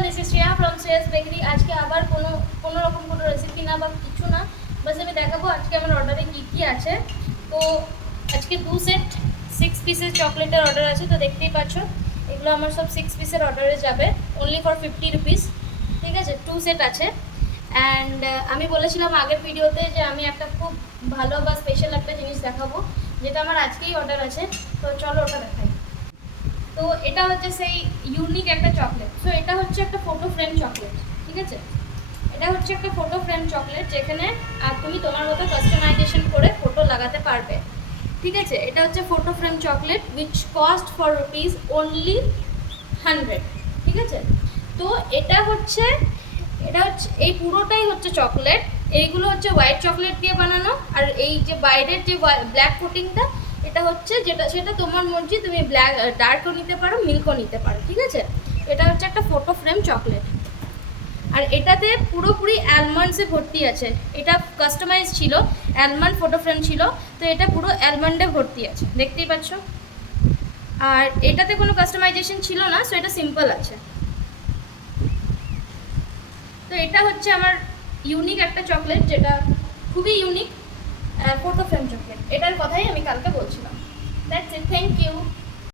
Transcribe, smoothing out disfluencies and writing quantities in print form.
Everyone, this is Shreya from Shreyas bakery. আজকে আবার কোনো রকম কোনো রেসিপি না বা কিছু না, বাস আমি দেখাবো আজকে আমার অর্ডারে কী কী আছে। তো আজকে 2 সেট 6 পিসের চকলেটের অর্ডার আছে। তো দেখতেই পাচ্ছ এগুলো আমার সব 6 পিসের অর্ডারে যাবে, অনলি ফর 50 রুপিস। ঠিক আছে, 2 সেট আছে। অ্যান্ড আমি বলেছিলাম আগের ভিডিওতে যে আমি একটা খুব ভালো বা স্পেশাল একটা জিনিস দেখাবো, যেটা আমার আজকেই অর্ডার আছে। তো চলো ওটা দেখাই। তো এটা হচ্ছে সেই ইউনিক একটা চকলেট। তো এটা হচ্ছে একটা ফটো ফ্রেম চকলেট। ঠিক আছে, এটা হচ্ছে একটা ফটো ফ্রেম চকলেট, যেখানে তুমি তোমার মতো কাস্টমাইজেশন করে ফটো লাগাতে পারবে। ঠিক আছে, এটা হচ্ছে photo frame chocolate which cost for rupees only 100। ঠিক আছে, তো এটা হচ্ছে এই পুরোটাই হচ্ছে চকলেট। এইগুলো হচ্ছে হোয়াইট চকলেট দিয়ে বানানো, আর এই যে বাইরের যে ব্ল্যাক কোটিংটা, এটা হচ্ছে সেটা তোমার মর্জি, তুমি ব্ল্যাক ডার্কও নিতে পারো, মিল্কও নিতে পারো। ঠিক আছে, এটা হচ্ছে একটা ফটো ফ্রেম চকলেট, আর এটাতে পুরোপুরি অ্যালমন্ডসে ভর্তি আছে। এটা কাস্টমাইজ ছিল, অ্যালমন্ড ফটো ফ্রেম ছিল, তো এটা পুরো অ্যালমন্ডে ভর্তি আছে, দেখতেই পাচ্ছ। আর এটাতে কোনো কাস্টমাইজেশন ছিল না, সো এটা সিম্পল আছে। তো এটা হচ্ছে আমার ইউনিক একটা চকলেট, যেটা খুবই ইউনিক ফটো ফ্রেম চকলেট। এটার কথাই আমি কালকে বলছিলাম। That's it, thank you.